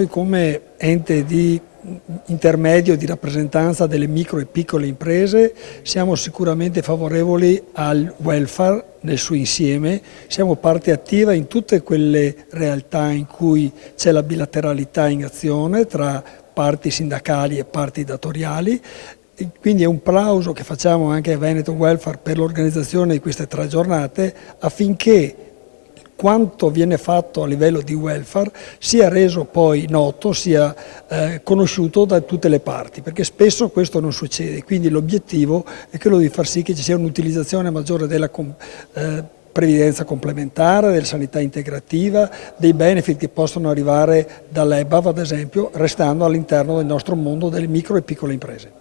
noi come ente di intermedio di rappresentanza delle micro e piccole imprese siamo sicuramente favorevoli al welfare nel suo insieme, siamo parte attiva in tutte quelle realtà in cui c'è la bilateralità in azione tra parti sindacali e parti datoriali. Quindi è un plauso che facciamo anche a Veneto Welfare per l'organizzazione di queste 3 giornate affinché quanto viene fatto a livello di welfare sia reso poi noto, sia conosciuto da tutte le parti, perché spesso questo non succede, quindi l'obiettivo è quello di far sì che ci sia un'utilizzazione maggiore della previdenza complementare, della sanità integrativa, dei benefit che possono arrivare dall'EBAV ad esempio, restando all'interno del nostro mondo delle micro e piccole imprese.